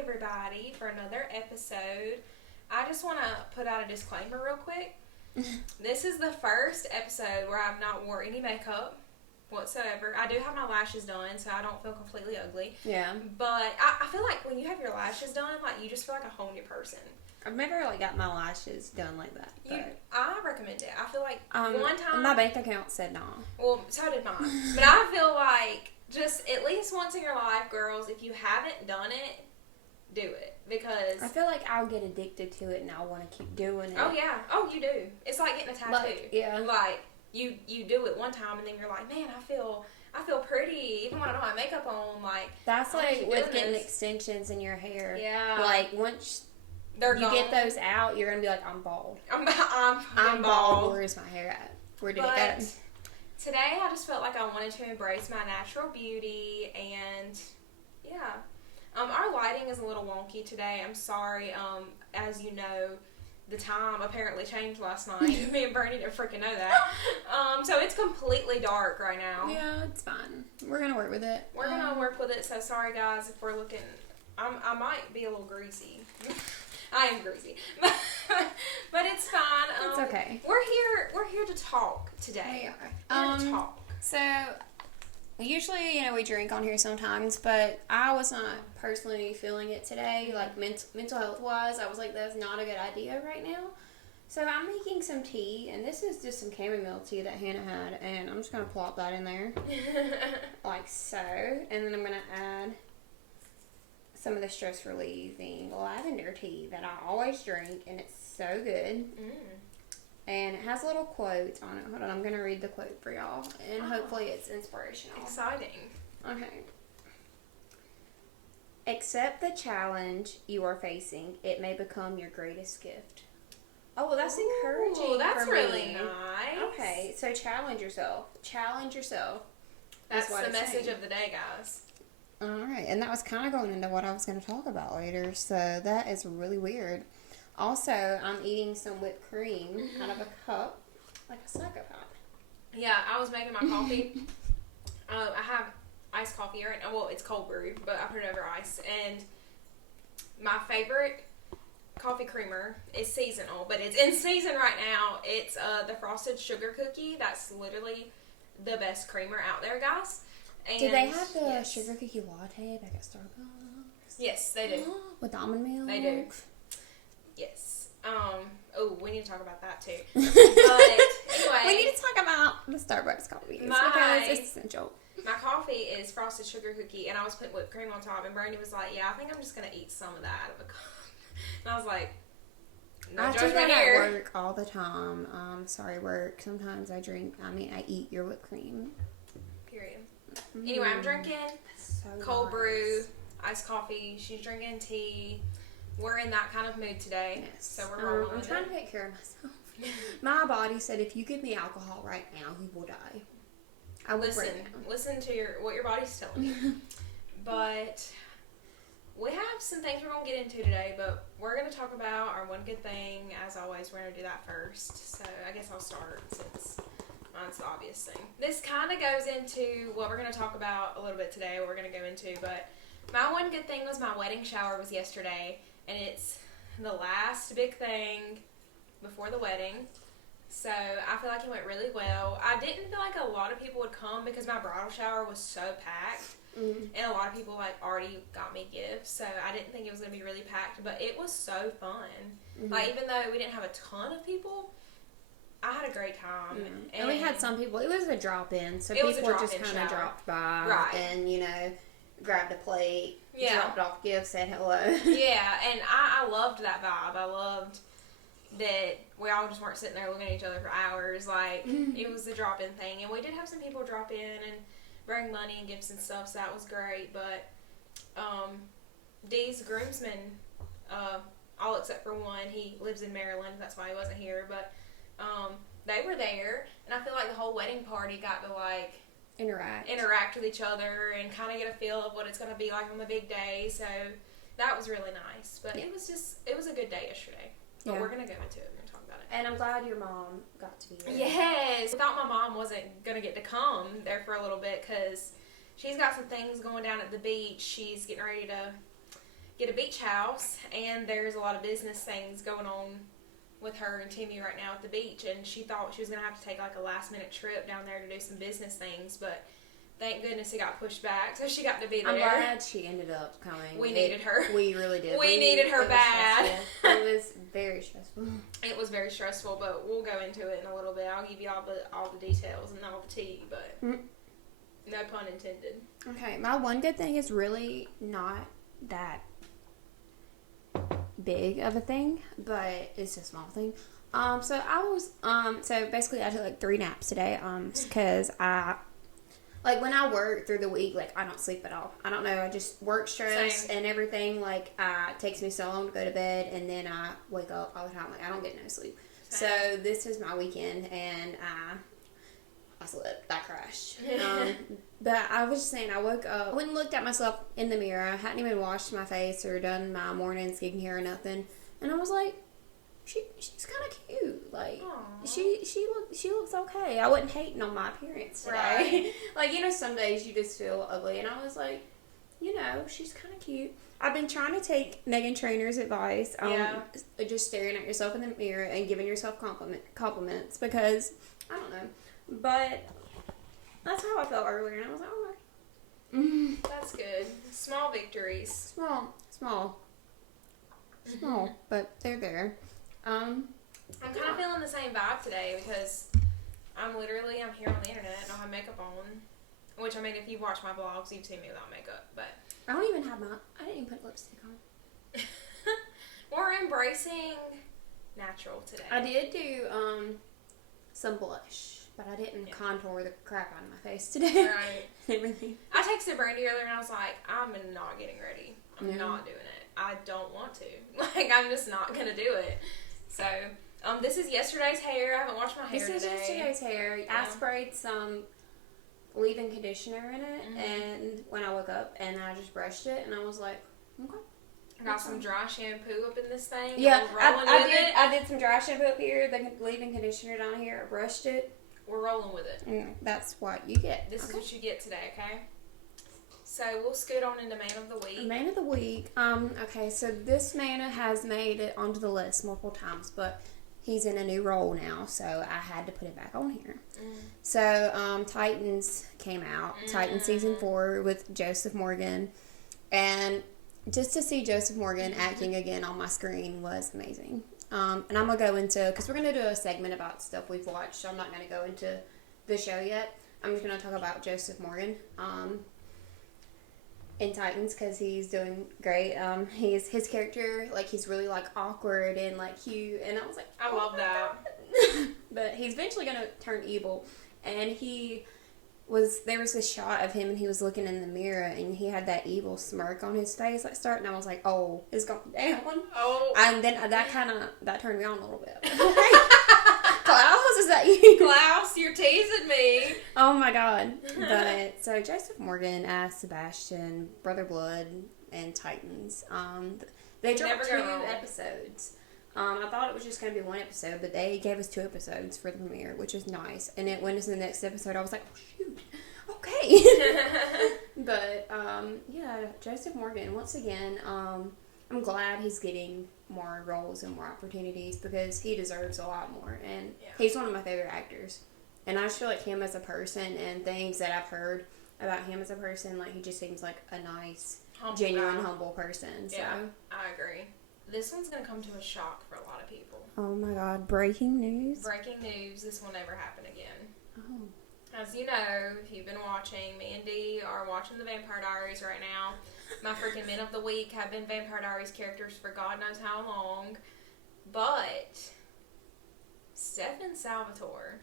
everybody, for another episode. I just want to put out a disclaimer real quick. This is the first episode where I've not wore any makeup whatsoever. I do have my lashes done, so I don't feel completely ugly. Yeah. But I feel like when you have your lashes done, like, you just feel like a whole new person. I've never really got my lashes done like that. I recommend it. I feel like one time... My bank account said no. Well, so did mine. But I feel like just at least once in your life, girls, if you haven't done it, do it. Because... I feel like I'll get addicted to it and I'll want to keep doing it. Oh, yeah. Oh, you do. It's like getting a tattoo. Yeah. Like, you do it one time and then you're like, man, I feel pretty. Even when I don't have makeup on, like... That's like with getting extensions in your hair. Yeah. Like, once... They're you gone. Get those out, you're going to be like, I'm bald. I'm bald. Where's my hair at? Where did it go? Today, I just felt like I wanted to embrace my natural beauty, and yeah. Our lighting is a little wonky today. I'm sorry. As you know, the time apparently changed last night. Me and Bernie didn't freaking know that. So it's completely dark right now. Yeah, it's fine. We're going to work with it. We're going to work with it, so sorry, guys, if we're looking... I might be a little greasy. I am greasy, but it's fine. It's okay. We're here to talk today. We are. We're here to talk. So usually, we drink on here sometimes, but I was not personally feeling it today. Like mental health wise, I was like, that's not a good idea right now. So I'm making some tea, and this is just some chamomile tea that Hannah had, and I'm just gonna plop that in there, like so, and then I'm gonna add some of the stress relieving lavender tea that I always drink, and it's so good. And it has little quotes on it. Hold on, I'm going to read the quote for y'all, and hopefully it's inspirational. Exciting. Okay. Accept the challenge you are facing. It may become your greatest gift. Oh, well, that's encouraging. That's for really me. nice. Okay, so challenge yourself. Challenge yourself. That's the message of the day, guys. Alright, and that was kind of going into what I was going to talk about later, so that is really weird. Also, I'm eating some whipped cream out of a cup, like a psychopath. Yeah, I was making my coffee. I have iced coffee right now. Well, it's cold brew, but I put it over ice. And my favorite coffee creamer is seasonal, but it's in season right now. It's the frosted sugar cookie. That's literally the best creamer out there, guys. And do they have the sugar cookie latte back at Starbucks? Yes, they do. With almond milk? They do. Yes. Oh, we need to talk about that too. But anyway, we need to talk about the Starbucks coffee because it's essential. My coffee is frosted sugar cookie, and I was putting whipped cream on top, and Brandy was like, "Yeah, I think I'm just gonna eat some of that out of a cup." And I was like, "No I do judgment that here." at work all the time. Sorry, work. Sometimes I eat your whipped cream. Period. Anyway, I'm drinking cold brew, iced coffee. She's drinking tea. We're in that kind of mood today, so we're rolling. I'm trying to take care of myself. My body said, if you give me alcohol right now, you will die. I will listen to what your body's telling you. But we have some things we're going to get into today, but we're going to talk about our one good thing. As always, we're going to do that first. So I guess I'll start since mine's the obvious thing. This kind of goes into what we're going to talk about a little bit today, what we're going to go into, but my one good thing was my wedding shower was yesterday, and it's the last big thing before the wedding. So I feel like it went really well. I didn't feel like a lot of people would come because my bridal shower was so packed. And a lot of people already got me gifts, so I didn't think it was going to be really packed, but it was so fun. Like, even though we didn't have a ton of people, I had a great time. And we had some people, it was a drop-in, so people just kind of dropped by and, grabbed a plate, dropped off gifts, said hello. Yeah, and I loved that vibe. I loved that we all just weren't sitting there looking at each other for hours. Like, it was the drop-in thing. And we did have some people drop in and bring money and gifts and stuff, so that was great. But Dee's groomsmen, all except for one, he lives in Maryland, that's why he wasn't here, but they were there, and I feel like the whole wedding party got to, interact with each other and kind of get a feel of what it's going to be like on the big day, so that was really nice. But it was a good day yesterday. But we're going to go into it. We're going to talk about it. And I'm glad your mom got to be there. Yes. I thought my mom wasn't going to get to come there for a little bit because she's got some things going down at the beach. She's getting ready to get a beach house, and there's a lot of business things going on with her and Timmy right now at the beach, and she thought she was going to have to take like a last minute trip down there to do some business things, but thank goodness it got pushed back, so she got to be there. I'm glad she ended up coming. We needed her. We really did. We needed her bad. It was very stressful. It was very stressful, but we'll go into it in a little bit. I'll give you all the details and all the tea, but no pun intended. Okay, my one good thing is really not that big of a thing, but it's a small thing. So basically I took like 3 naps today, because like when I work through the week, like I don't sleep at all. I don't know, I just work stress and everything, like it takes me so long to go to bed, and then I wake up all the time, like I don't get no sleep. Same. So this is my weekend, and I slept, I crashed. But I was just saying, I woke up, I went and looked at myself in the mirror. I hadn't even washed my face or done my morning skincare or nothing, and I was like, she's kind of cute. Like, aww. She looks okay. I wasn't hating on my appearance today. Right. Like, you know, some days you just feel ugly, and I was like, you know, she's kind of cute. I've been trying to take Meghan Trainor's advice on just staring at yourself in the mirror and giving yourself compliments, because I don't know, but that's how I felt earlier, and I was like, oh, that's good. Small victories. Small, but they're there. I'm kind of feeling the same vibe today, because I'm here on the internet and I have makeup on, which, I mean, if you watch my vlogs, you've seen me without makeup, but I didn't even put lipstick on. We're embracing natural today. I did do some blush, but I didn't contour the crap out of my face today. Right. Everything. I texted Brandy earlier and I was like, I'm not getting ready. I'm not doing it. I don't want to. Like, I'm just not going to do it. So, this is yesterday's hair. I haven't washed my hair today. This is yesterday's hair. Yeah. I sprayed some leave-in conditioner in it, and when I woke up, and I just brushed it, and I was like, okay. I got some dry shampoo up in this thing. Yeah, I did some dry shampoo up here, the leave-in conditioner down here. I brushed it. We're rolling with it. That's what you get. This is what you get today, okay? So we'll scoot on into Man of the Week. Man of the Week. Okay, so this man has made it onto the list multiple times, but he's in a new role now, so I had to put it back on here. So, Titans came out. Titans Season 4 with Joseph Morgan. And just to see Joseph Morgan acting again on my screen was amazing. And I'm going to go into, because we're going to do a segment about stuff we've watched, so I'm not going to go into the show yet. I'm just going to talk about Joseph Morgan in Titans, because he's doing great. His character, like, he's really, like, awkward and, like, cute, and I was like, I love that. But he's eventually going to turn evil, and there was this shot of him, and he was looking in the mirror, and he had that evil smirk on his face, like, starting, and I was like, oh, it's going down. Oh. And then that turned me on a little bit. Klaus, is that you? Klaus, you're teasing me. Oh my god. But, so Joseph Morgan as Sebastian, Brother Blood, and Titans. They dropped 2 episodes. I thought it was just going to be 1 episode, but they gave us 2 episodes for the premiere, which was nice. And it went into the next episode. I was like, oh, shoot. Okay. But, yeah, Joseph Morgan, once again, I'm glad he's getting more roles and more opportunities, because he deserves a lot more. And he's one of my favorite actors. And I just feel like him as a person, and things that I've heard about him as a person, like, he just seems like a nice, genuine, humble person. So. Yeah, I agree. This one's going to come to a shock for a lot of people. Oh my god, breaking news? Breaking news, this will never happen again. Oh. As you know, if you've been watching, me and Dee are watching the Vampire Diaries right now. My freaking Men of the Week have been Vampire Diaries characters for God knows how long. But Stefan Salvatore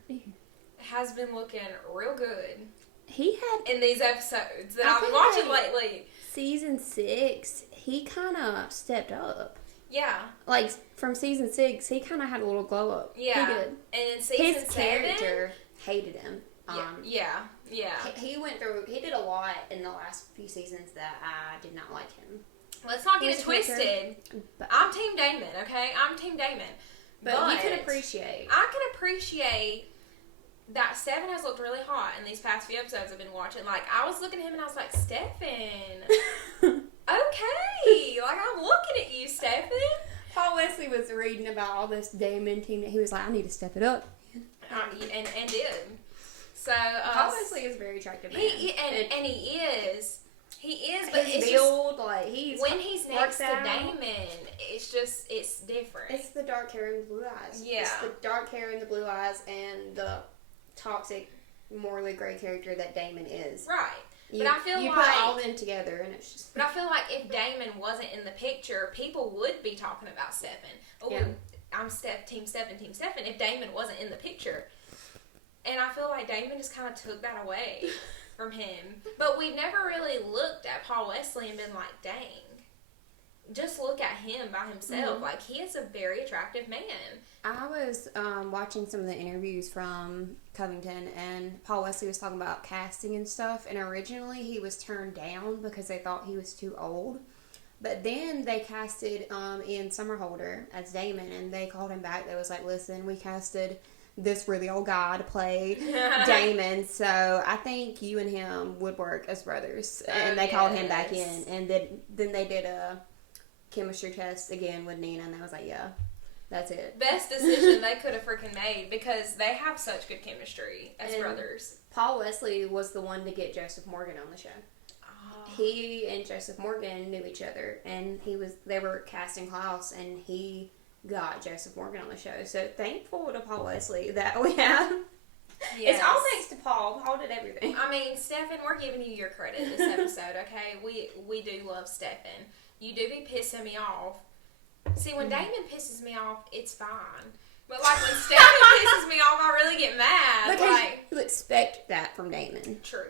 has been looking real good. He had... in these episodes that I've been watching lately. Season 6, he kind of stepped up. Yeah. Like, from season 6, he kind of had a little glow up. Yeah. He did. And in season 7... his character hated him. Yeah. He did a lot in the last few seasons that I did not like him. Let's not get it twisted. I'm Team Damon, okay? I'm Team Damon. But you can appreciate. I can appreciate that Stefan has looked really hot in these past few episodes I've been watching. Like, I was looking at him and I was like, Stefan. Okay, like I'm looking at you, Stefan. Paul Wesley was reading about all this Damon team that he was like, I need to step it up. And did. So Paul Wesley is a very attractive man. He is. But his it's build, just, like he's when he's next to out. Damon, it's different. It's the dark hair and the blue eyes. Yeah. It's the dark hair and the blue eyes and the toxic, morally gray character that Damon is. Right. But I feel you like put all of them together, and it's just. But I feel like if Damon wasn't in the picture, people would be talking about Stefan. Oh, yeah. I'm Team Stefan. If Damon wasn't in the picture, and I feel like Damon just kind of took that away from him. But we've never really looked at Paul Wesley and been like, dang. Just look at him by himself. Mm-hmm. Like, he is a very attractive man. I was watching some of the interviews from Covington, and Paul Wesley was talking about casting and stuff, and originally he was turned down because they thought he was too old. But then they casted Ian Somerhalder as Damon, and they called him back. They was like, listen, we casted this really old guy to play Damon, so I think you and him would work as brothers. And they called him back in, and then they did a chemistry test again with Nina, and I was like, yeah, that's it. Best decision they could have freaking made, because they have such good chemistry as brothers. Paul Wesley was the one to get Joseph Morgan on the show. Oh. He and Joseph Morgan knew each other, and they were casting Klaus, and he got Joseph Morgan on the show. So thankful to Paul Wesley that we have. Yes. It's all thanks to Paul. Paul did everything. I mean, Stefan, we're giving you your credit this episode, okay? We do love Stefan. You do be pissing me off. See, when Damon pisses me off, it's fine. But, like, when Stefan pisses me off, I really get mad. Because like, you expect that from Damon. True.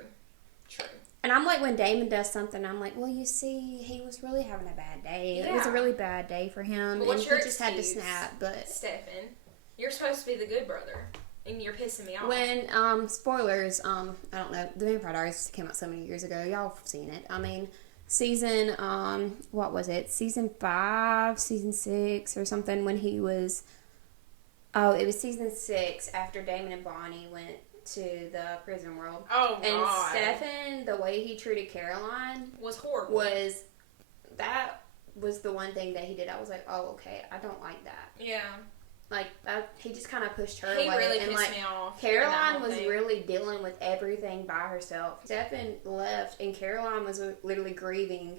And I'm like, when Damon does something, I'm like, well, you see, he was really having a bad day. Yeah. It was a really bad day for him. Well, and he just had to snap. But Stefan, you're supposed to be the good brother. And you're pissing me off. When, spoilers, I don't know, The Vampire Diaries came out so many years ago. Y'all have seen it. I mean, season, what was it? Season 5, season 6 or something, when he was, it was season 6 after Damon and Bonnie went to the prison world. Oh, and God. Stefan, the way he treated Caroline was horrible. That was the one thing that he did. I was like, oh, okay, I don't like that. Yeah. Like, he just kind of pushed her away. He really pissed me off. Caroline was really dealing with everything by herself. Stefan left, and Caroline was literally grieving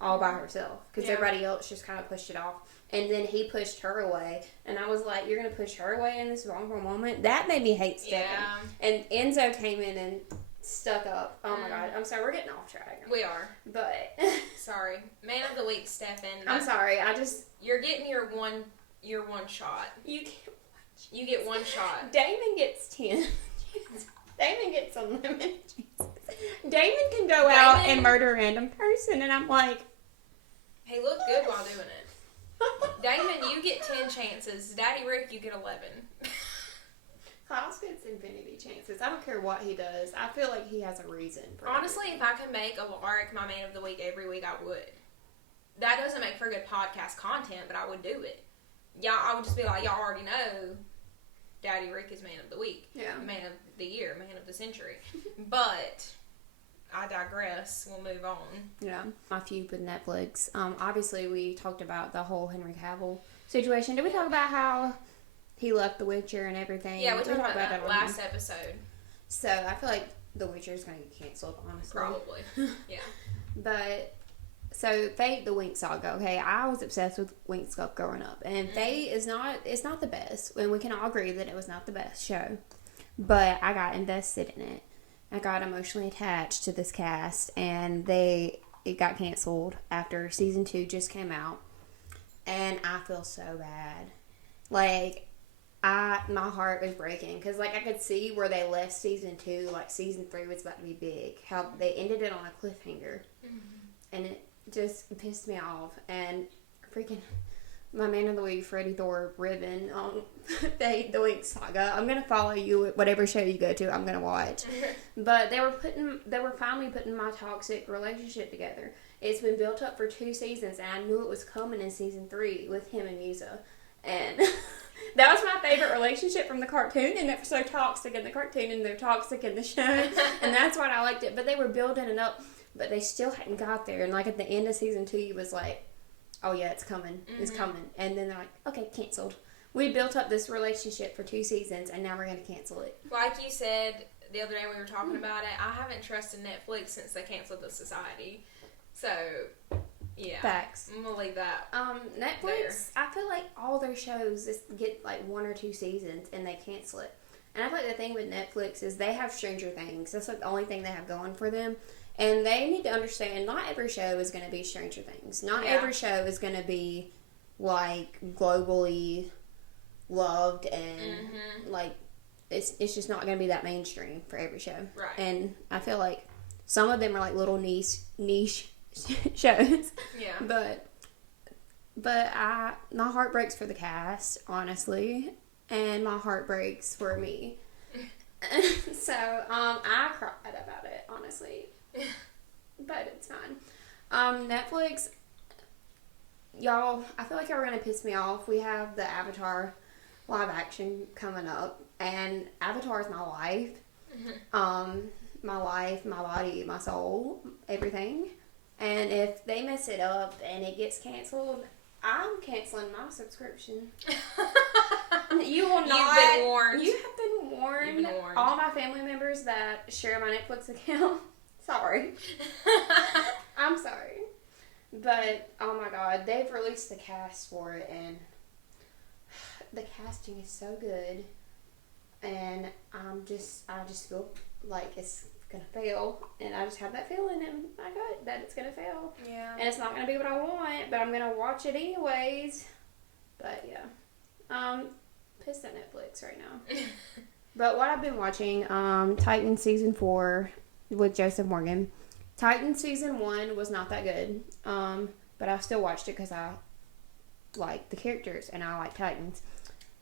all by herself. Because everybody else just kind of pushed it off. And then he pushed her away. And I was like, you're going to push her away in this vulnerable moment? That made me hate Stefan. Yeah. And Enzo came in and stuck up. Oh, my God. I'm sorry. We're getting off track. We are. But. Sorry. Man of the week, Stefan. I'm sorry. You're getting your one shot. You get one shot. Damon gets 10. Damon gets unlimited. Damon can go out and murder a random person, and I'm like, he looked good while doing it. Damon, you get 10 chances. Daddy Rick, you get 11. Klaus gets infinity chances. I don't care what he does. I feel like he has a reason for Honestly, if I could make Alaric my man of the week every week, I would. That doesn't make for good podcast content, but I would do it. Y'all, I would just be like, y'all already know Daddy Rick is man of the week. Yeah. Man of the year, man of the century. But I digress. We'll move on. Yeah. My feud with Netflix. Obviously, we talked about the whole Henry Cavill situation. Did we talk about how he left The Witcher and everything? Yeah, we talked about that last episode. So, I feel like The Witcher is going to get canceled, honestly. Probably. Yeah. But, so, Fate, the Winx saga, okay? I was obsessed with Winx growing up. And Fate it's not the best. And we can all agree that it was not the best show. But I got invested in it. I got emotionally attached to this cast, and it got canceled after season 2 just came out, and I feel so bad. Like, my heart was breaking, because, like, I could see where they left season 2, like, season 3 was about to be big, how they ended it on a cliffhanger, and it just pissed me off, and freaking my man of the week, Freddie Thor ribbon on the Winx saga. I'm gonna follow you at whatever show you go to. I'm gonna watch. But they were finally putting my toxic relationship together. It's been built up for 2 seasons, and I knew it was coming in season 3 with him and Musa. And that was my favorite relationship from the cartoon, and they were so toxic in the cartoon, and they're toxic in the show, and that's why I liked it. But they were building it up but they still hadn't got there. And like at the end of season 2, you was like, oh yeah, it's coming, it's coming. And then they're like, okay, canceled. We built up this relationship for 2 seasons, and now we're going to cancel it. Like you said the other day we were talking about it, I haven't trusted Netflix since they canceled The Society. So, yeah. Facts. I'm going to leave that Netflix, I feel like all their shows just get like 1 or 2 seasons, and they cancel it. And I feel like the thing with Netflix is they have Stranger Things. That's like the only thing they have going for them. And they need to understand not every show is going to be Stranger Things. Not every show is going to be like globally loved and like it's just not going to be that mainstream for every show. Right. And I feel like some of them are like little niche shows. Yeah. But my heart breaks for the cast, honestly, and my heart breaks for me. So I cried about it, honestly. But it's fine. Netflix, y'all, I feel like y'all are going to piss me off. We have the Avatar live action coming up, and Avatar is my life. My life, my body, my soul, everything. And if they mess it up and it gets canceled, I'm canceling my subscription. You will not. You've been warned. You have been warned. You've been warned. All my family members that share my Netflix account. Sorry. I'm sorry. But, oh my god, they've released the cast for it, and the casting is so good. And I just feel like it's gonna fail, and I just have that feeling in my gut that it's gonna fail. Yeah. And it's not gonna be what I want, but I'm gonna watch it anyways. But yeah, pissed at Netflix right now. But what I've been watching, Titan season 4 with Joseph Morgan. Titan season 1 was not that good, but I still watched it because I like the characters and I like Titans.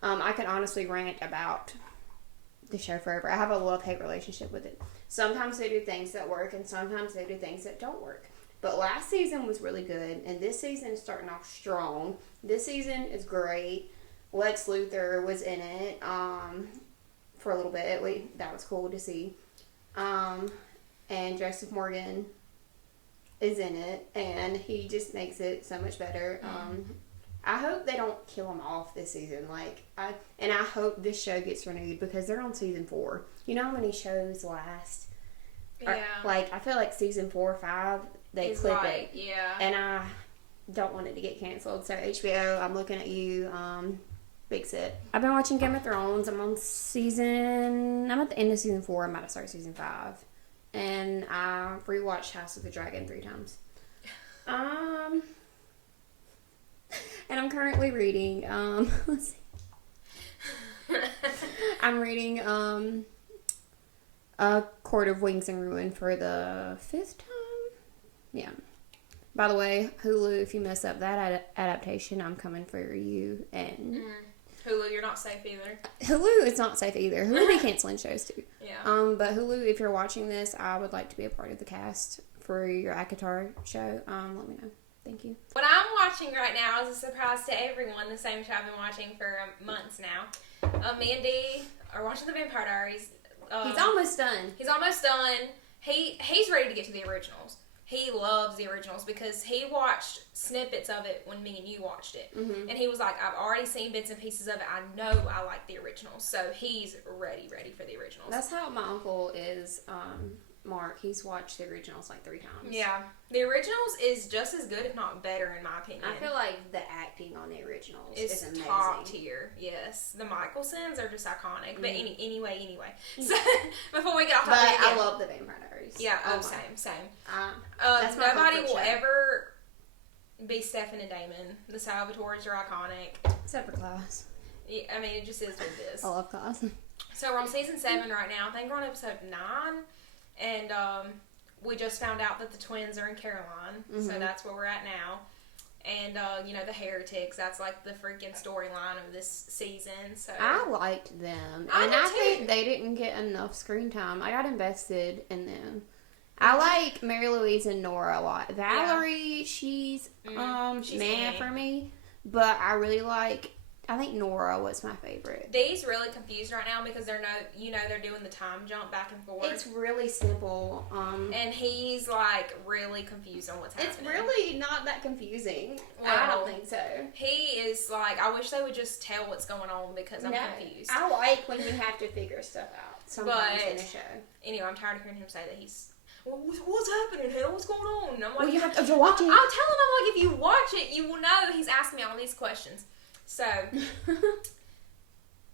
I can honestly rant about the show forever. I have a love-hate relationship with it. Sometimes they do things that work, and sometimes they do things that don't work. But last season was really good, and this season is starting off strong. This season is great. Lex Luthor was in it for a little bit. That was cool to see. And Joseph Morgan is in it, and he just makes it so much better. I hope they don't kill him off this season. I hope this show gets renewed because they're on season 4. You know how many shows last? Yeah. I feel like season 4 or 5 they clip it. Yeah. And I don't want it to get canceled. So HBO, I'm looking at you. Fix it. I've been watching Game of Thrones. I'm at the end of season 4. I'm about to start season 5. And I rewatched House of the Dragon 3 times. And I'm currently reading, let's see. I'm reading, A Court of Wings and Ruin for the 5th time? Yeah. By the way, Hulu, if you mess up that adaptation, I'm coming for you. And Hulu, you're not safe either. Hulu is not safe either. Hulu be canceling shows too. Yeah. But Hulu, if you're watching this, I would like to be a part of the cast for your Akatar show. Let me know. Thank you. What I'm watching right now is a surprise to everyone. The same show I've been watching for months now. Me and Dee are watching The Vampire Diaries. He's almost done. He's almost done. He's ready to get to the originals. He loves the originals because he watched snippets of it when me and you watched it. Mm-hmm. And he was like, I've already seen bits and pieces of it. I know I like the originals. So he's ready for the originals. That's how my uncle is, Mark. He's watched the originals like 3 times. Yeah. The originals is just as good, if not better, in my opinion. I feel like the acting on the originals is amazing. Top tier. Yes. The Michelsons are just iconic. Mm-hmm. But anyway. So, before we get off topic again. I love The Vampire Diaries. Yeah, same. That's my nobody will show. ever be Stefan and Damon. The Salvatores are iconic. Except for Klaus. Yeah, I mean, it just is what it is. I love Klaus. So, we're on season 7 right now. I think we're on episode 9. And we just found out that the twins are in Caroline. Mm-hmm. So, that's where we're at now. And, the Heretics, that's like the freaking storyline of this season. So I liked them. I think they didn't get enough screen time. I got invested in them. I like Mary Louise and Nora a lot. Valerie, she's man for me. But I really like I think Nora was my favorite. Dee's really confused right now because they're doing the time jump back and forth. It's really simple. And he's like really confused on what's happening. It's really not that confusing. Well, I don't think so. He is like, I wish they would just tell what's going on because I'm confused. I like when you have to figure stuff out sometimes in a show. Anyway, I'm tired of hearing him say that he's, well, what's happening, Hannah? What's going on? And I'm like, well, you have to watch it. I'm telling him, like, if you watch it, you will know. He's asking me all these questions. So,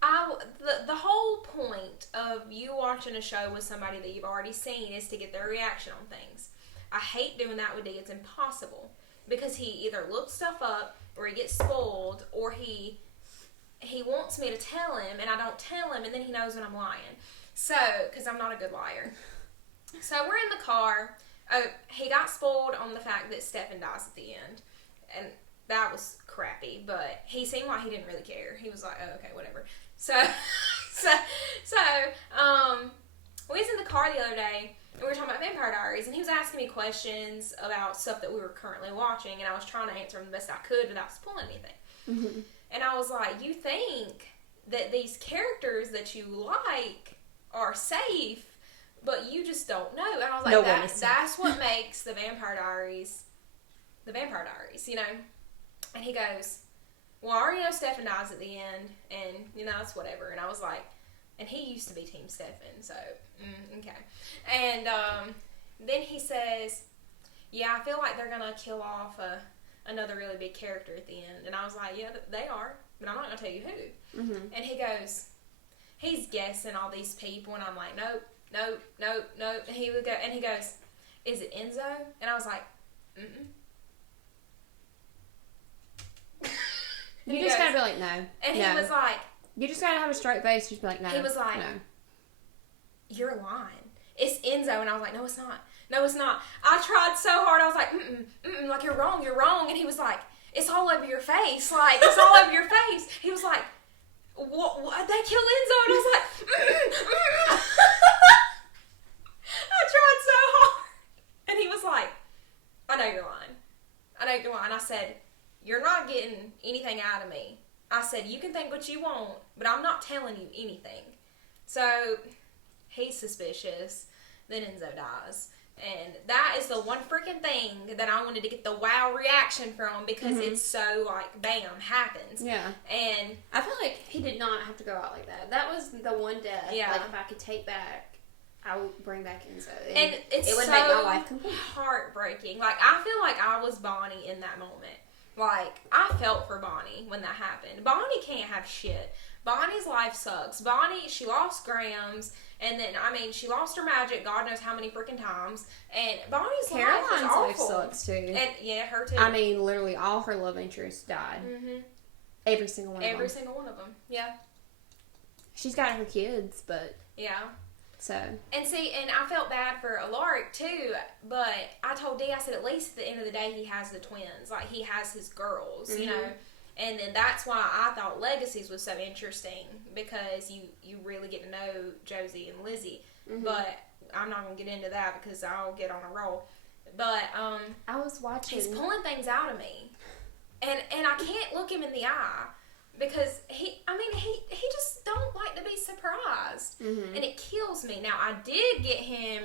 the whole point of you watching a show with somebody that you've already seen is to get their reaction on things. I hate doing that with D. It's impossible because he either looks stuff up or he gets spoiled or he wants me to tell him and I don't tell him and then he knows when I'm lying. So, because I'm not a good liar. So we're in the car. He got spoiled on the fact that Stefan dies at the end, and that was crappy, but he seemed like he didn't really care. He was like, oh, okay, whatever. So, we was in the car the other day, and we were talking about Vampire Diaries, and he was asking me questions about stuff that we were currently watching, and I was trying to answer them the best I could without spoiling anything. Mm-hmm. And I was like, you think that these characters that you like are safe, but you just don't know. And I was like, that's what makes the Vampire Diaries, you know? And he goes, well, I already know Stefan dies at the end, and, you know, it's whatever. And I was like, and he used to be Team Stefan, so, okay. And then he says, yeah, I feel like they're going to kill off another really big character at the end. And I was like, yeah, they are, but I'm not going to tell you who. Mm-hmm. And he goes, he's guessing all these people, and I'm like, nope. And he would go, and he goes, is it Enzo? And I was like, mm-mm. You just gotta be like, no. And he was like, you just gotta have a straight face. Just be like, no. He was like, no. You're lying. It's Enzo. And I was like, no, it's not. No, it's not. I tried so hard. I was like, like, you're wrong. And he was like, it's all over your face. Like, it's all over your face. He was like, what? They killed Enzo. And I was like, I tried so hard. And he was like, I know you're lying. I said, you're not getting anything out of me. I said, you can think what you want, but I'm not telling you anything. So, he's suspicious. Then Enzo dies. And that is the one freaking thing that I wanted to get the wow reaction from because it's so, like, bam, happens. Yeah. And I feel like he did not have to go out like that. That was the one death. Yeah. Like, if I could take back, I would bring back Enzo. And it would so make my life complete. Heartbreaking. Like, I feel like I was Bonnie in that moment. Like, I felt for Bonnie when that happened. Bonnie can't have shit. Bonnie's life sucks. Bonnie, she lost Grams, and then, I mean, she lost her magic God knows how many freaking times, and Bonnie's Caroline's life life is awful. sucks, too. And, yeah, her too. I mean, literally all her love interests died. Mm-hmm. Every single one of them. Every single one of them, yeah. She's got her kids, but... Yeah. So. And see, and I felt bad for Alaric too, but I told Dee, I said, at least at the end of the day, he has the twins. Like, he has his girls, you know? And then that's why I thought Legacies was so interesting, because you really get to know Josie and Lizzie. But I'm not going to get into that because I'll get on a roll. But, I was watching. He's pulling things out of me. And I can't look him in the eye. Because he just don't like to be surprised. And it kills me. Now, I did get him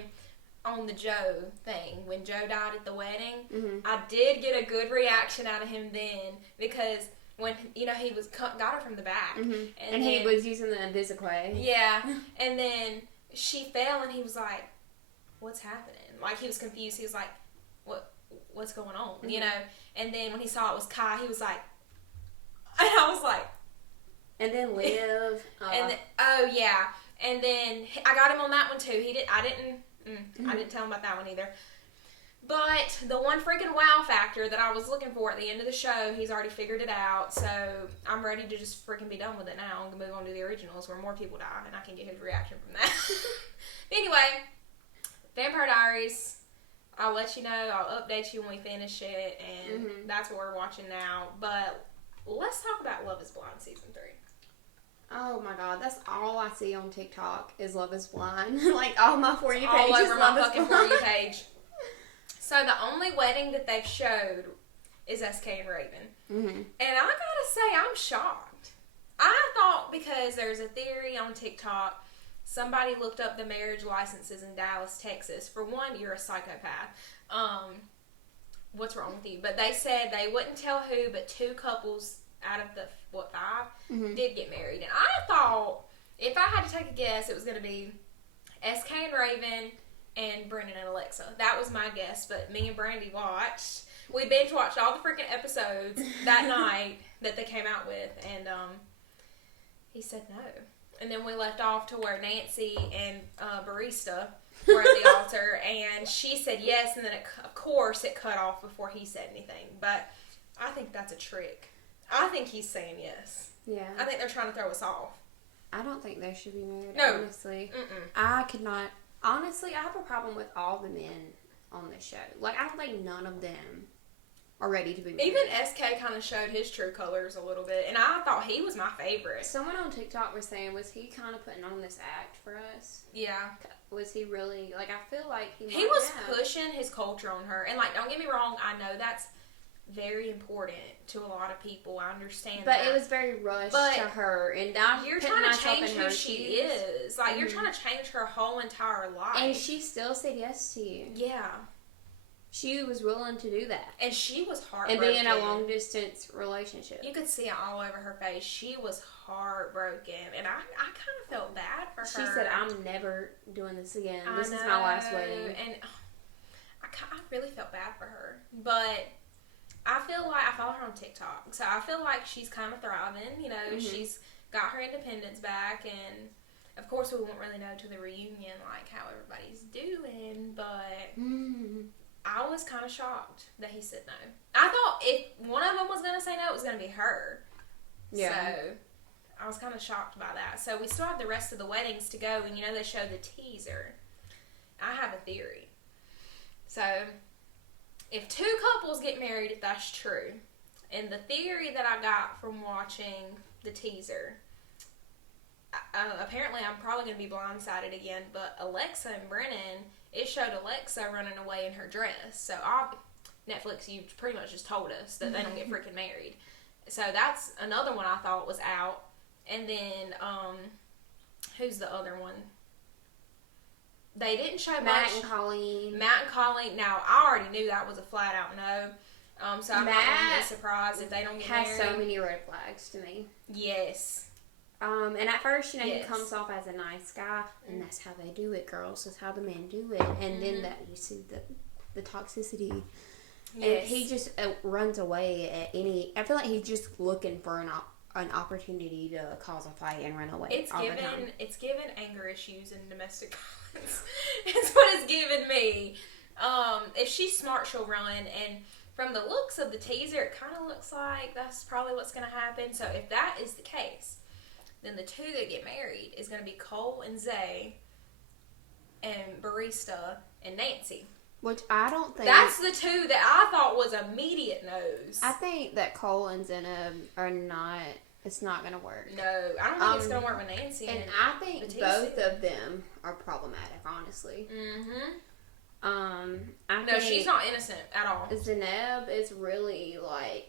on the Joe thing. When Joe died at the wedding, I did get a good reaction out of him then. Because when, you know, he got her from the back. And then, he was using the Invisiquay. Yeah. And then she fell and he was like, what's happening? Like, he was confused. He was like, what's going on? You know? And then when he saw it was Kai, he was like, and I was like... And then Liv. And then, oh, yeah. And then I got him on that one, too. I didn't tell him about that one either. But the one freaking wow factor that I was looking for at the end of the show, he's already figured it out. So I'm ready to just freaking be done with it now and move on to the originals where more people die. And I can get his reaction from that. Anyway, Vampire Diaries... I'll let you know. I'll update you when we finish it. And that's what we're watching now. But... let's talk about Love is Blind Season 3. Oh my God, that's all I see on TikTok is Love is Blind. Like, all my For You page all is over Love my is fucking Blind. For You page. So the only wedding that they've showed is SK and Raven. And I gotta say, I'm shocked. I thought because there's a theory on TikTok, somebody looked up the marriage licenses in Dallas, Texas. For one, you're a psychopath. What's wrong with you? But they said they wouldn't tell who, but 2 couples out of the, 5, did get married. And I thought, if I had to take a guess, it was going to be SK and Raven and Brendan and Alexa. That was my guess, but me and Brandy watched. We binge watched all the freaking episodes that night that they came out with, and he said no. And then we left off to where Nancy and Barista were at the altar, and she said yes, and then of course it cut off before he said anything. But I think that's a trick. I think he's saying yes. Yeah. I think they're trying to throw us off. I don't think they should be married, No. honestly. I could not. Honestly, I have a problem with all the men on this show. Like, I don't think none of them are ready to be married. Even SK kind of showed his true colors a little bit, and I thought he was my favorite. Someone on TikTok was saying, was he kind of putting on this act for us? Yeah. Was he really, like, I feel like he was pushing his culture on her. And, like, don't get me wrong, I know that's very important to a lot of people. I understand but that. it was very rushed to her. And you're trying to change who she is. Like, you're trying to change her whole entire life. And she still said yes to you. Yeah. She was willing to do that. And she was heartbroken. And be in a long-distance relationship. You could see it all over her face. She was heartbroken. And I kind of felt bad for her. She said, I'm never doing this again. This is my last wedding. And I really felt bad for her. But I feel like, I follow her on TikTok. So I feel like she's kind of thriving. You know, she's got her independence back. And, of course, we won't really know till the reunion, like, how everybody's doing. But I was kind of shocked that he said no. I thought if one of them was going to say no, it was going to be her. Yeah. So I was kind of shocked by that. So we still have the rest of the weddings to go. And, you know, they showed the teaser. I have a theory. So if 2 couples get married, if that's true, and the theory that I got from watching the teaser, apparently I'm probably going to be blindsided again, but Alexa and Brennan, it showed Alexa running away in her dress. So Netflix, you pretty much just told us that they don't get freaking married. So that's another one I thought was out. And then, who's the other one? They didn't show Matt much. and Colleen. Matt and Colleen. Now, I already knew that was a flat out no. So I'm not going to be surprised if they don't get married. Has so many red flags to me. Yes. And at first, you know, he comes off as a nice guy, and that's how they do it, girls. That's how the men do it. And then that you see the toxicity. Yes. And he just runs away at any. I feel like he's just looking for an opportunity to cause a fight and run away. It's given anger issues and domestic violence. It's what it's given me. If she's smart, she'll run. And from the looks of the teaser, it kind of looks like that's probably what's going to happen. So if that is the case, then the 2 that get married is going to be Cole and Zay and Barista and Nancy. Which I don't think... That's the 2 that I thought was immediate no's. I think that Cole and Zena are not... It's not going to work. No, I don't think it's going to work with Nancy. And I think both of them are problematic, honestly. No, she's not innocent at all. Zeneb is really, like...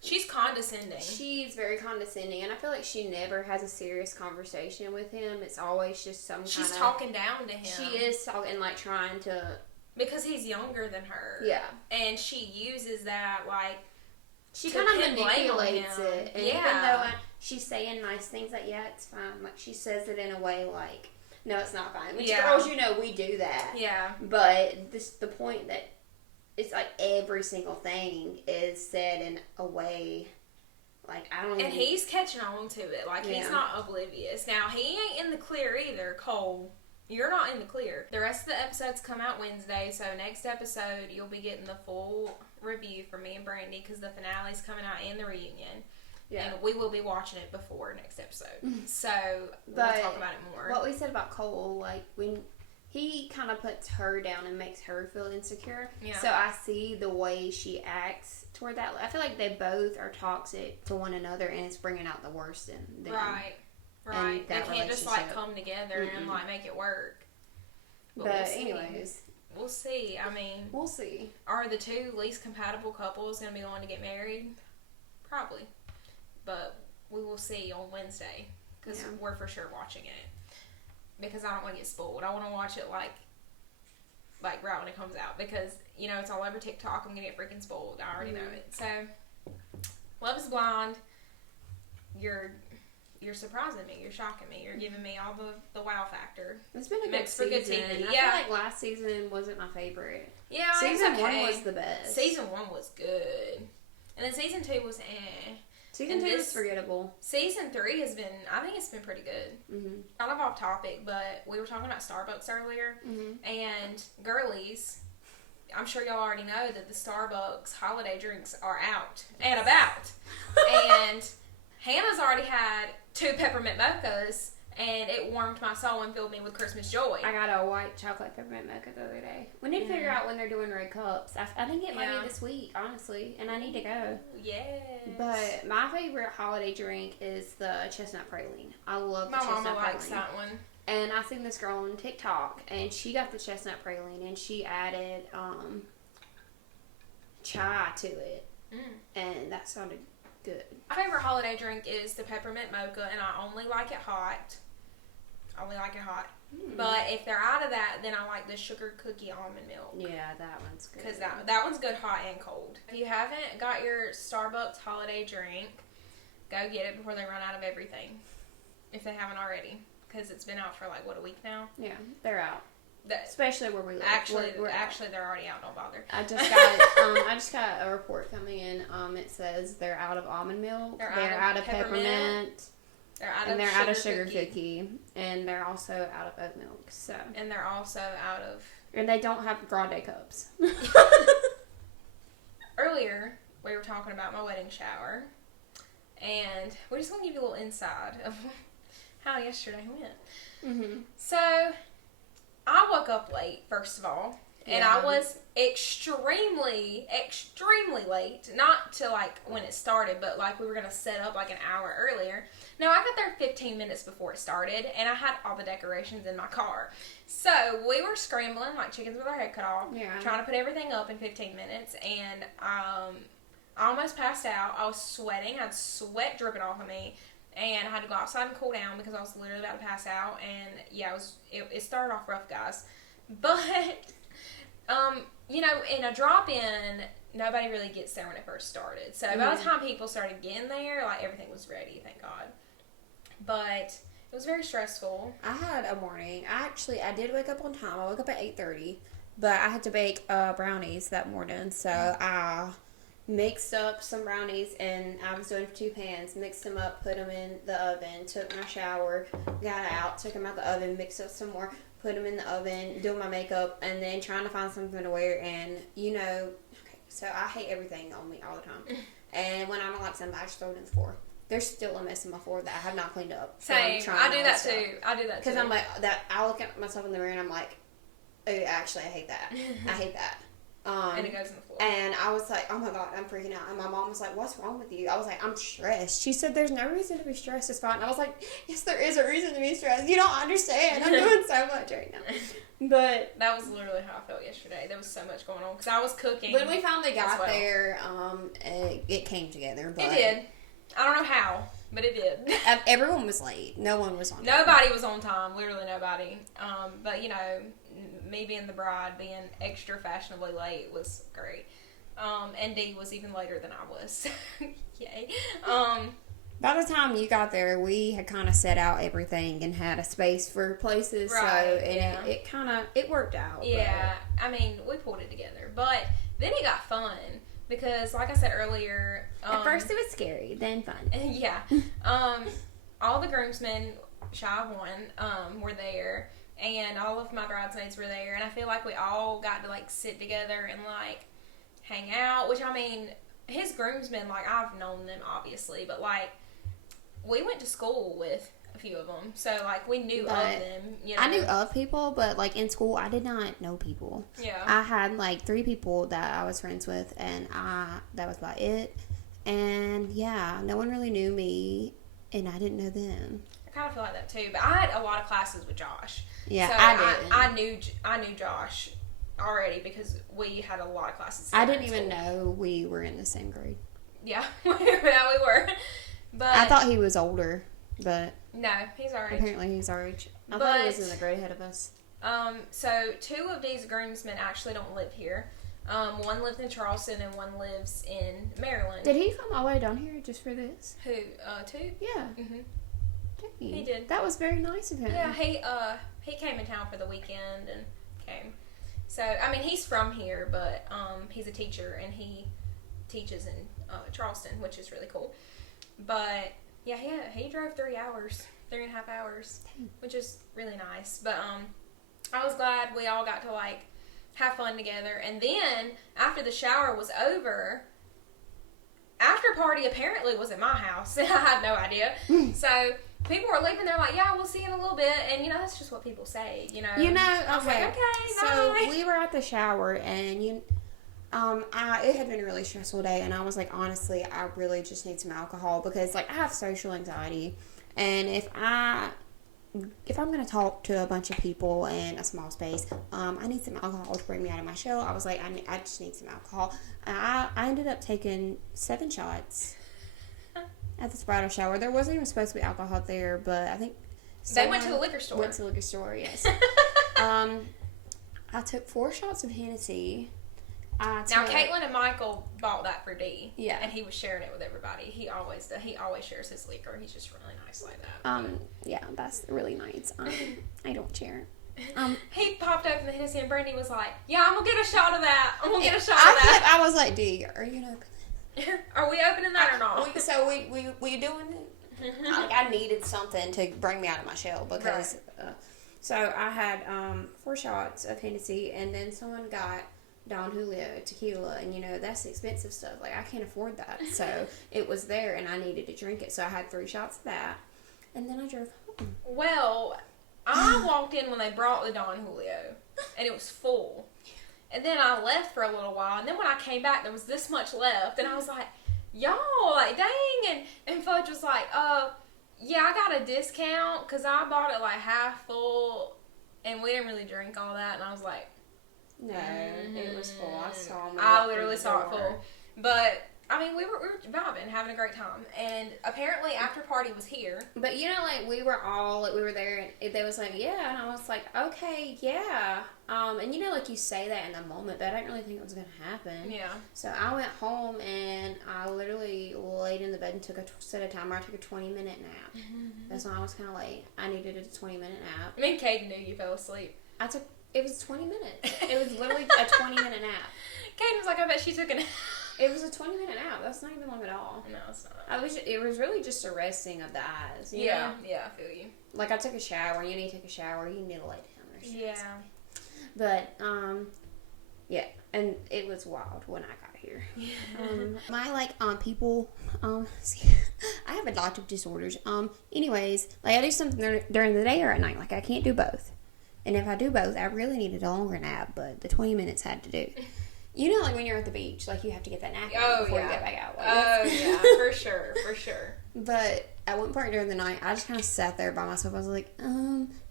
She's condescending. She's very condescending, and I feel like she never has a serious conversation with him. It's always just some kind of... She's talking down to him. She is talking, like, trying to... Because he's younger than her. Yeah. And she uses that, like... She kind of manipulates it. And even though she's saying nice things, like, yeah, it's fine. Like, she says it in a way, like, no, it's not fine. Which girls, you know, we do that. Yeah. But the point that it's like every single thing is said in a way, like, I don't even... And he's catching on to it. Like, he's not oblivious. Now, he ain't in the clear either, Cole. You're not in the clear. The rest of the episodes come out Wednesday, so next episode, you'll be getting the full review from me and Brandy, because the finale's coming out and the reunion. Yeah. And we will be watching it before next episode. So, we'll talk about it more. What we said about Cole, like, when... He kind of puts her down and makes her feel insecure. Yeah. So I see the way she acts toward that. I feel like they both are toxic to one another, and it's bringing out the worst in them. Right. They can't just, like, come together and, like, make it work. But anyways. We'll see. I mean. We'll see. Are the 2 least compatible couples going to be the one to get married? Probably. But we will see on Wednesday because we're for sure watching it because I don't want to get spoiled. I want to watch it like right when it comes out because it's all over TikTok. I'm gonna get freaking spoiled. I already know it. So, Love is Blind. You're surprising me. You're shocking me. You're giving me all the wow factor. It's been a Makes good for season. good TV. I feel like last season wasn't my favorite. Yeah, season okay. 1 was the best. Season 1 was good, and then season 2 was eh. Season 2 was forgettable. Season 3 has been, I think it's been pretty good. Mm-hmm. Kind of off topic, but we were talking about Starbucks earlier, and girlies, I'm sure y'all already know that the Starbucks holiday drinks are out and about. And Hannah's already had 2 peppermint mochas, and it warmed my soul and filled me with Christmas joy. I got a white chocolate peppermint mocha the other day. We need to figure out when they're doing red cups. I think it might be this week, honestly, and I need to go. Yes. But my favorite holiday drink is the chestnut praline. I love the my chestnut praline. mama likes that one. And I seen this girl on TikTok, and she got the chestnut praline, and she added chai to it, and that sounded good. My favorite holiday drink is the peppermint mocha, and I only like it hot. But if they're out of that, then I like the sugar cookie almond milk. Yeah, that one's good. Because that one's good hot and cold. If you haven't got your Starbucks holiday drink, go get it before they run out of everything. If they haven't already. Because it's been out for a week now. Yeah, they're out. Especially where we live. Actually, they're already out. Don't bother. I just got a report coming in. It says they're out of almond milk. They're out of peppermint. They're out of sugar cookie. And they're also out of oat milk. So. And they're also out of. And they don't have grande cups. Earlier, we were talking about my wedding shower, and we're just gonna give you a little inside of how yesterday went. So, I woke up late, first of all, and I was extremely late. Not to when it started, but we were gonna set up an hour earlier. No, I got there 15 minutes before it started, and I had all the decorations in my car. So we were scrambling like chickens with our head cut off, trying to put everything up in 15 minutes, and I almost passed out. I was sweating. I had sweat dripping off of me, and I had to go outside and cool down because I was literally about to pass out. And yeah, it started off rough, guys. But in a drop-in, nobody really gets there when it first started. So by the time people started getting there, everything was ready, thank God. But it was very stressful. I had a morning. I did wake up on time. I woke up at 8:30, but I had to bake brownies that morning. So I mixed up some brownies, and I was doing 2 pans. Mixed them up, put them in the oven, took my shower, got out, took them out the oven, mixed up some more, put them in the oven, doing my makeup, and then trying to find something to wear. And so I hate everything on me all the time. And when I'm like something, I just throw it in the floor. There's still a mess on my floor that I have not cleaned up. Same. I do that too. Because I'm like, I look at myself in the mirror and I'm like, oh, actually, I hate that. I hate that. And it goes in the floor. And I was like, oh my God, I'm freaking out. And my mom was like, what's wrong with you? I was like, I'm stressed. She said, there's no reason to be stressed. It's fine. And I was like, yes, there is a reason to be stressed. You don't understand. I'm doing so much right now. But that was literally how I felt yesterday. There was so much going on because I was cooking. When we finally got there, it came together. But it did. I don't know how, but it did. Everyone was late. No one was on time. Nobody was on time. Literally nobody. But me being the bride, being extra fashionably late was great. And Dee was even later than I was. Yay. By the time you got there, we had kind of set out everything and had a space for places. Right, so it worked out. Yeah. But. I mean, we pulled it together. But then it got fun. Because, like I said earlier... at first it was scary, then fun. Yeah. All the groomsmen, shy of one, were there. And all of my bridesmaids were there. And I feel like we all got to, sit together and, hang out. Which, I mean, his groomsmen, I've known them, obviously. But, we went to school with a few of them. So, we knew of them, I knew of people, but, in school, I did not know people. Yeah. I had, 3 people that I was friends with, and that was about it. And, yeah, no one really knew me, and I didn't know them. I kind of feel like that, too. But I had a lot of classes with Josh. Yeah, so I did. I knew Josh already because we had a lot of classes. I didn't even know we were in the same grade. Yeah, we were. But I thought he was older, but no, he's our age. Apparently he's our age. I thought he was in the grade ahead of us. So 2 of these groomsmen actually don't live here. One lives in Charleston and one lives in Maryland. Did he come all the way down here just for this? Who? 2? Yeah. Mhm. Dang. He did. That was very nice of him. Yeah, he came in town for the weekend and came. So I mean, he's from here, but he's a teacher and he teaches in Charleston, which is really cool. But yeah, he drove 3.5 hours, which is really nice. But I was glad we all got to like have fun together. And then after the shower was over, after party apparently was at my house, and I had no idea. So people were leaving. They're like, "Yeah, we'll see you in a little bit," and that's just what people say. Okay. I was like, okay, so bye. we were at the shower, and it had been a really stressful day, and I was like, honestly, I really just need some alcohol because like I have social anxiety, and if I'm going to talk to a bunch of people in a small space, I need some alcohol to bring me out of my shell. I was like, I just need some alcohol. I ended up taking 7 shots at the bridal shower. There wasn't even supposed to be alcohol there, but I think they went to the liquor store. Went to the liquor store, yes. I took 4 shots of Hennessy. Now, Caitlin and Michael bought that for D. Yeah. And he was sharing it with everybody. He always does. He always shares his liquor. He's just really nice like that. Yeah, that's really nice. I don't share. He popped open the Hennessy and Brandy was like, "Yeah, I'm gonna get a shot of that. I'm gonna get a shot of that." I was like, D, are you gonna open that? Are we opening that or not? We doing it? I needed something to bring me out of my shell because. Right. So I had 4 shots of Hennessy, and then someone got Don Julio tequila, and that's expensive stuff. Like, I can't afford that. So it was there, and I needed to drink it. So I had 3 shots of that, and then I drove home. Well, I walked in when they brought the Don Julio, and it was full. And then I left for a little while, and then when I came back, there was this much left, and I was like, y'all, like, dang. And Fudge was like, yeah, I got a discount because I bought it like half full, and we didn't really drink all that. And I was like, no, it was full. I saw them. I literally saw it full. But I mean, we were vibing, having a great time, and apparently after party was here. But we were there, and they was like, yeah, and I was like, okay, yeah, and you say that in the moment, but I didn't really think it was gonna happen. Yeah. So I went home and I literally laid in the bed and set a timer. I took a 20-minute nap. Mm-hmm. That's when I was kind of late. I needed a 20-minute nap. Me and Katie knew you fell asleep. It was 20 minutes. It was literally a 20-minute nap. Katie was like, I bet she took a nap. It was a 20-minute nap. That's not even long at all. No, it's not. It was really just a resting of the eyes. Yeah, I feel you. Like, I took a shower. You need to take a shower. You need to lay down or something. Yeah. But, yeah. And it was wild when I got here. People, see, I have a lot of disorders. Anyways, I do something during the day or at night. Like, I can't do both. And if I do both, I really needed a longer nap, but the 20 minutes had to do. When you're at the beach, you have to get that nap before you get back out. Yeah, for sure. But at one point during the night, I just kind of sat there by myself. I was like,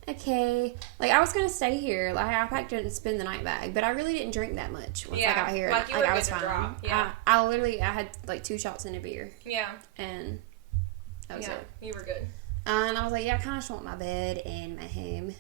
okay. I was going to stay here. I packed it and spend the night bag, but I really didn't drink that much once I got here. I was fine. Drop. Yeah. I had 2 shots in a beer. Yeah. And that was it. You were good. And I was like, yeah, I kind of just want my bed and my home.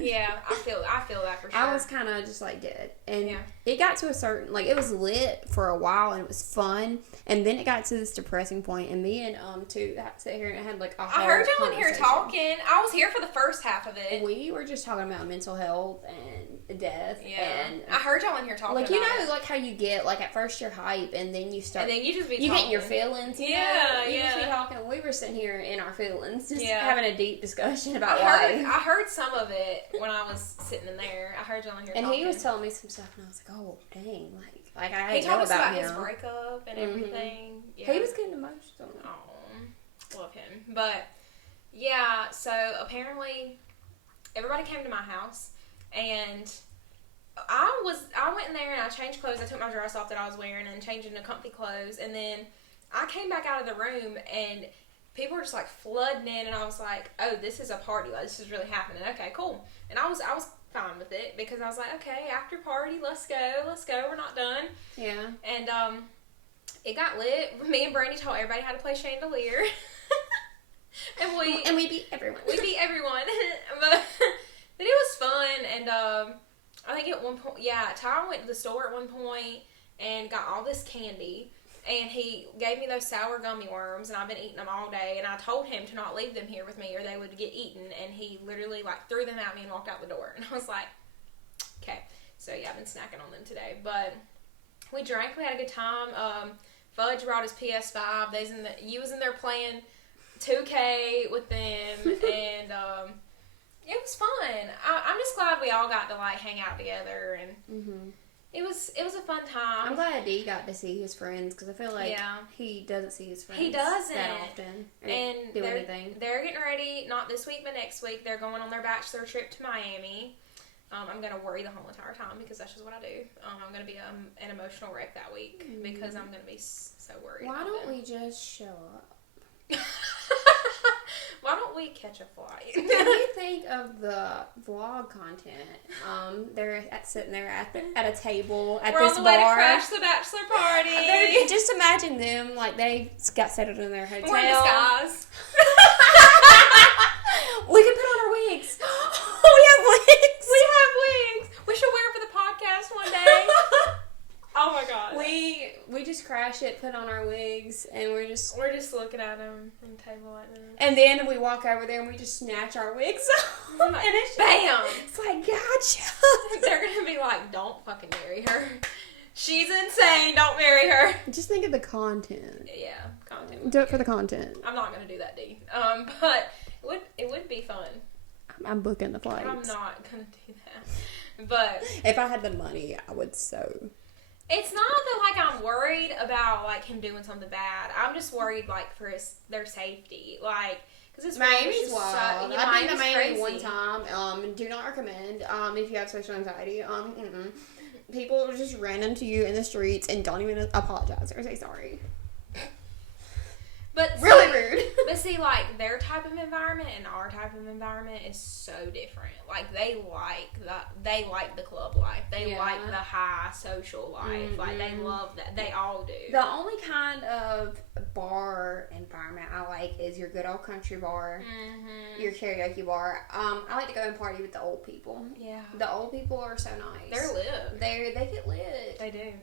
Yeah, I feel that for sure. I was kind of just dead. And it got to a certain, it was lit for a while and it was fun. And then it got to this depressing point. And me and, too, sat here and had a whole I heard y'all in here talking. I was here for the first half of it. We were just talking about mental health and death. Yeah. And I heard y'all in here talking about how you get, at first you're hype and then you start. And then you just be talking. You get in your feelings. You just be talking. We were sitting here in our feelings, just having a deep discussion about life. I heard some of it when I was sitting in there. I heard y'all in here talking. And he was telling me some stuff, and I was like, oh, dang. I he told us about his breakup and everything. Yeah. He was getting emotional. Oh, love him. But, yeah, so apparently everybody came to my house, and I went in there and I changed clothes. I took my dress off that I was wearing and changed into comfy clothes, and then I came back out of the room, and people were just flooding in, and I was like, oh, this is a party. This is really happening. Okay, cool. And I was fine with it because I was like, okay, after party, let's go. We're not done. Yeah. And it got lit. Me and Brandy told everybody how to play Chandelier. and we beat everyone. We beat everyone. but it was fun. And I think at one point, Ty went to the store at one point and got all this candy. And he gave me those sour gummy worms, and I've been eating them all day. And I told him to not leave them here with me, or they would get eaten. And he literally threw them at me and walked out the door. And I was like, okay. So I've been snacking on them today. But we drank. We had a good time. Fudge brought his PS5. You was in there playing 2K with them, and it was fun. I'm just glad we all got to hang out together and. It was a fun time. I'm glad D got to see his friends because I feel like he doesn't see his friends. He doesn't that often. And do anything. They're getting ready. Not this week, but next week. They're going on their bachelor trip to Miami. I'm gonna worry the whole entire time because that's just what I do. I'm gonna be an emotional wreck that week because I'm gonna be so worried. Why don't we just show up? Why don't we catch a flight? What do you think of the vlog content? They're sitting there at a table at We're this on the bar. way to crash the bachelor party. Just imagine them they got settled in their hotel. We're in disguise. We can put on our wigs. We have wigs. We have wigs. We should wear them for the podcast one day. Oh my god. We just crash it, put on our wigs, and we're just looking at them on the table like that. And then we walk over there and we just snatch our wigs off. And it's bam! It's like, gotcha. They're gonna be like, don't fucking marry her. She's insane, don't marry her. Just think of the content. Yeah, content. Do it for the content. I'm not gonna do that, D. But it would be fun. I'm booking the flights. I'm not gonna do that. But if I had the money, I would so. It's not that I'm worried about him doing something bad. I'm just worried for their safety, because it's Miami's wild. I've been to Miami crazy. one time. Do not recommend. If you have social anxiety. People just ran into you in the streets and don't even apologize or say sorry. But really rude. But see, their type of environment and our type of environment is so different. They like the club life. They like the high social life. They love that. They all do. The only kind of bar environment I like is your good old country bar, your karaoke bar. I like to go and party with the old people. Yeah. The old people are so nice. They're lit. They get lit. They do.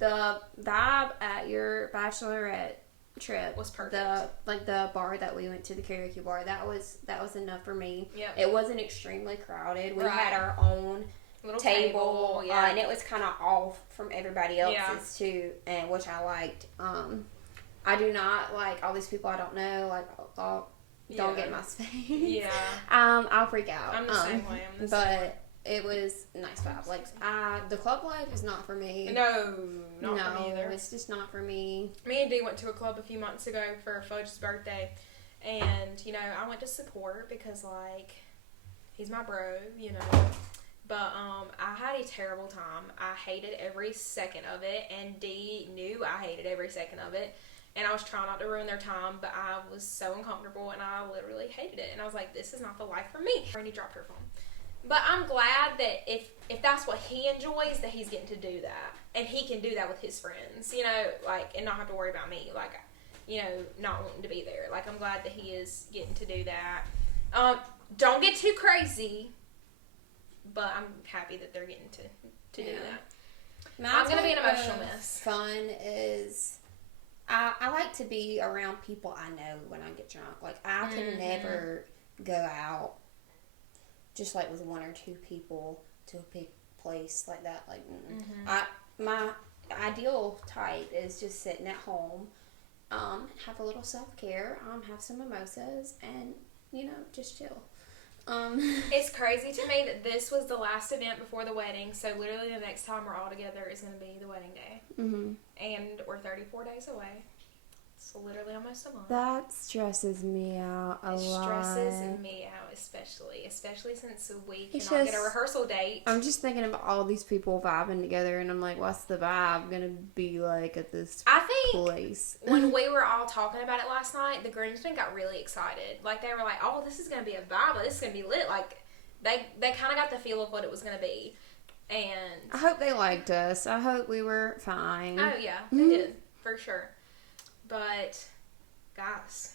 The vibe at your bachelorette trip was perfect. The bar that we went to, the karaoke bar, that was enough for me. Yep. It wasn't extremely crowded. We right. had our own little table, yeah. And it was kind of off from everybody else's too, and which I liked. I do not like all these people I don't know. Don't get in my space. Yeah. I'll freak out. I'm the same way. But it was a nice vibe. The club life is not for me. No, not for me either. It's just not for me. Me and Dee went to a club a few months ago for Fudge's birthday, and I went to support because he's my bro, But I had a terrible time. I hated every second of it, and Dee knew I hated every second of it. And I was trying not to ruin their time, but I was so uncomfortable, and I literally hated it. And I was like, this is not the life for me. Brandy dropped her phone. But I'm glad that if that's what he enjoys, that he's getting to do that. And he can do that with his friends, and not have to worry about me, not wanting to be there. I'm glad that he is getting to do that. Don't get too crazy, but I'm happy that they're getting to do that. I'm going to be an emotional mess. Fun is, I like to be around people I know when I get drunk. I can never go out just with one or two people to a big place like that. My ideal type is just sitting at home, have a little self-care, have some mimosas, and just chill. It's crazy to me that this was the last event before the wedding, so literally the next time we're all together is going to be the wedding day. And we're 34 days away. It's literally almost a month. That stresses me out a lot. It stresses me out, especially since we cannot get a rehearsal date. I'm just thinking of all these people vibing together, and I'm like, what's the vibe going to be like at this place? When we were all talking about it last night, the groomsmen got really excited. They were like, oh, this is going to be a vibe. This is going to be lit. They kind of got the feel of what it was going to be. And I hope they liked us. I hope we were fine. Oh, yeah, they did. for sure. But, guys,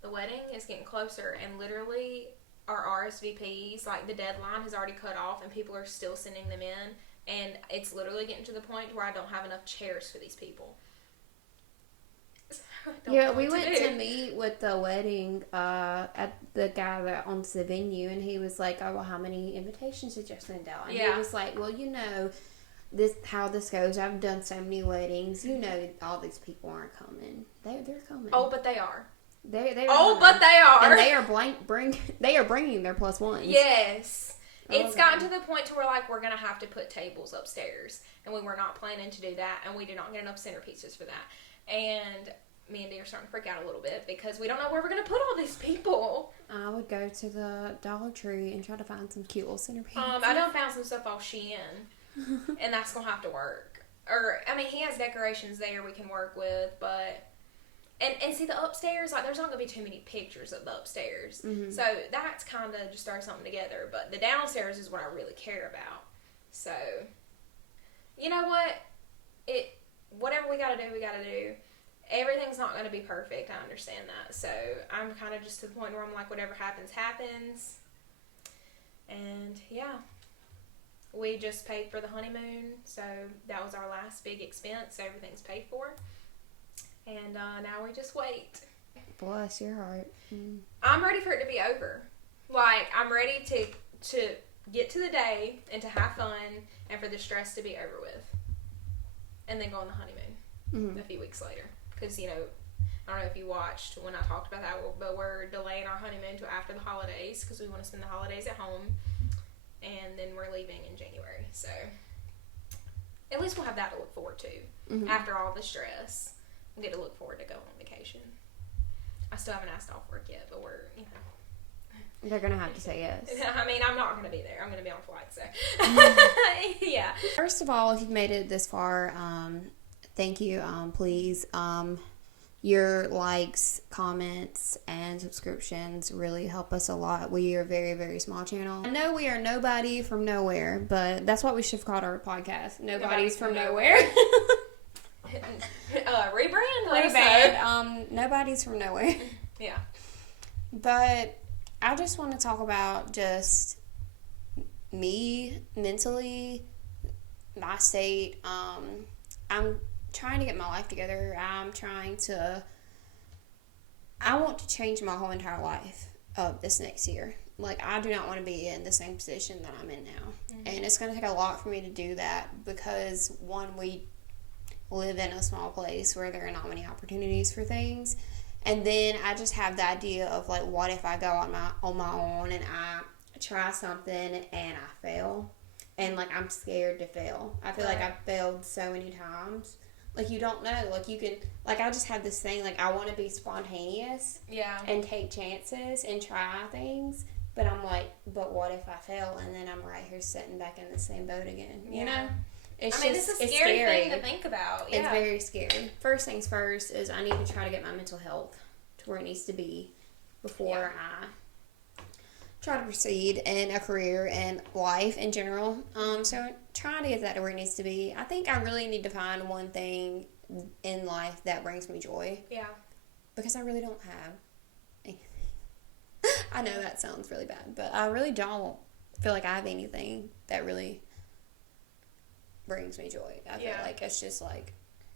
the wedding is getting closer, and literally our RSVPs, like, the deadline has already cut off, and people are still sending them in, and it's literally getting to the point where I don't have enough chairs for these people. Yeah, we went to meet with the wedding at the guy that owns the venue, and he was like, "Oh, well, how many invitations did you send out?" And he was like, "Well, you know, how this goes. I've done so many weddings. You know, all these people aren't coming. They're coming. Oh, but they are. They're oh, coming. but they are, and they are bringing their plus ones. Yes, it's gotten to the point to where like we're gonna have to put tables upstairs, and we were not planning to do that, and we did not get enough centerpieces for that, and me and Dee are starting to freak out a little bit because we don't know where we're going to put all these people. I would go to the Dollar Tree and try to find some cute little centerpieces. I done found some stuff off Shein, and that's going to have to work. Or, I mean, he has decorations there we can work with, but... And see, the upstairs, like, there's not going to be too many pictures of the upstairs. Mm-hmm. So, that's kind of just throw something together. But the downstairs is what I really care about. So, you know what? Whatever we got to do, we got to do. Everything's not going to be perfect. I understand that. So, I'm kind of just to the point where I'm like, whatever happens, happens. And, yeah. We just paid for the honeymoon. So, that was our last big expense. So, everything's paid for. And now we just wait. Bless your heart. Mm. I'm ready for it to be over. Like, I'm ready to get to the day and to have fun and for the stress to be over with. And then go on the honeymoon a few weeks later. Because, you know, I don't know if you watched when I talked about that, but we're delaying our honeymoon to after the holidays because we want to spend the holidays at home. And then we're leaving in January. So, at least we'll have that to look forward to after all the stress. We'll get to look forward to going on vacation. I still haven't asked off work yet, but we're, you know. They're going to have to say yes. I mean, I'm not going to be there. I'm going to be on flight, so. Yeah. First of all, if you've made it this far, thank you. Please, your likes, comments, and subscriptions really help us a lot. We are a very, very small channel. I know we are nobody from nowhere, but that's what we should have called our podcast. Nobody's from nowhere. Rebrand. Nobody's from nowhere. Yeah. But I just want to talk about just me mentally, my state. I'm trying to get my life together. I want to change my whole entire life this next year. Like, I do not want to be in the same position that I'm in now. Mm-hmm. And it's going to take a lot for me to do that because, one, we live in a small place where there are not many opportunities for things. And then I just have the idea of, like, what if I go on my own and I try something and I fail? And, like, I'm scared to fail. I feel like I've failed so many times. Like, you don't know. Like, you can... Like, I just had this thing, like, I want to be spontaneous. Yeah. And take chances and try things. But I'm like, but what if I fail? And then I'm right here sitting back in the same boat again. You know? It's this is a scary thing to think about. Yeah. It's very scary. First things first is I need to try to get my mental health to where it needs to be before I try to proceed in a career and life in general. So trying to get that to where it needs to be. I think I really need to find one thing in life that brings me joy. Yeah. Because I really don't have anything. I know that sounds really bad, but I really don't feel like I have anything that really brings me joy. I feel like it's just like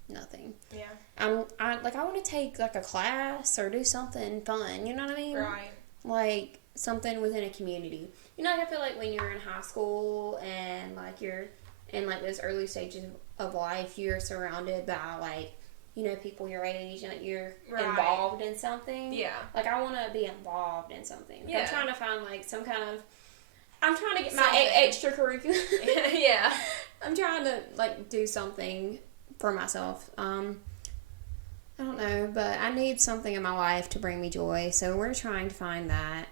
nothing. Yeah. I want to take like a class or do something fun. You know what I mean? Right. Like something within a community. You know, I feel like when you're in high school and like you're in like those early stages of life, you're surrounded by like, you know, people your age and like you're involved in something. Yeah. Like I want to be involved in something. Like, yeah. I'm trying to find like some kind of. I'm trying to get my extracurricular. Yeah. I'm trying to, like, do something for myself. I don't know, but I need something in my life to bring me joy, so we're trying to find that,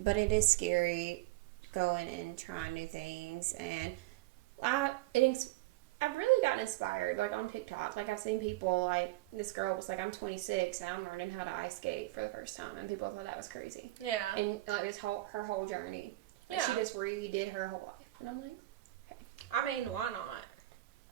but it is scary going and trying new things, and I've really gotten inspired, like, on TikTok. Like, I've seen people, like, this girl was like, I'm 26, and I'm learning how to ice skate for the first time, and people thought that was crazy. Yeah. And, like, her whole journey. Like, she just redid her whole life, and I'm like, I mean, why not?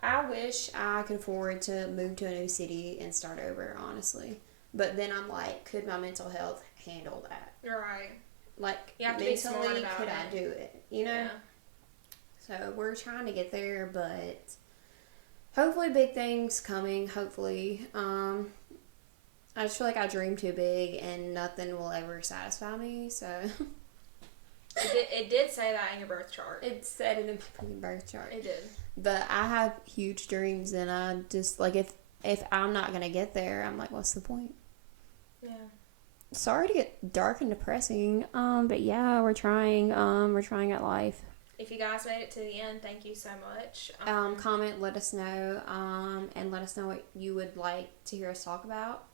I wish I could afford to move to a new city and start over, honestly. But then I'm like, could my mental health handle that? You're right. Like, You have to be smart mentally, about could it. I do it? You know? Yeah. So we're trying to get there, but hopefully big things coming, hopefully. I just feel like I dream too big and nothing will ever satisfy me, so... It did say that in your birth chart. It said it in my freaking birth chart. It did. But I have huge dreams, and I just, like, if I'm not going to get there, I'm like, what's the point? Yeah. Sorry to get dark and depressing, but yeah, we're trying at life. If you guys made it to the end, thank you so much. Comment, let us know, and let us know what you would like to hear us talk about.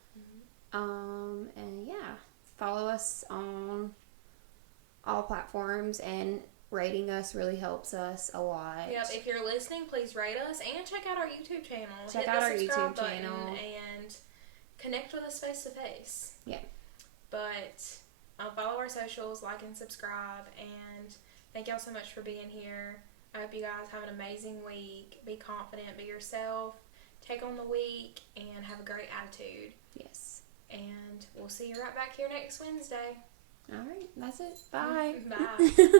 And yeah, follow us on all platforms, and rating us really helps us a lot. Yep, if you're listening, please rate us and check out our YouTube channel. Check Hit out the our subscribe YouTube button channel. and connect with us face to face. Yeah. But follow our socials, like and subscribe, and thank y'all so much for being here. I hope you guys have an amazing week. Be confident, be yourself, take on the week, and have a great attitude. Yes. And we'll see you right back here next Wednesday. All right, that's it. Bye. Bye.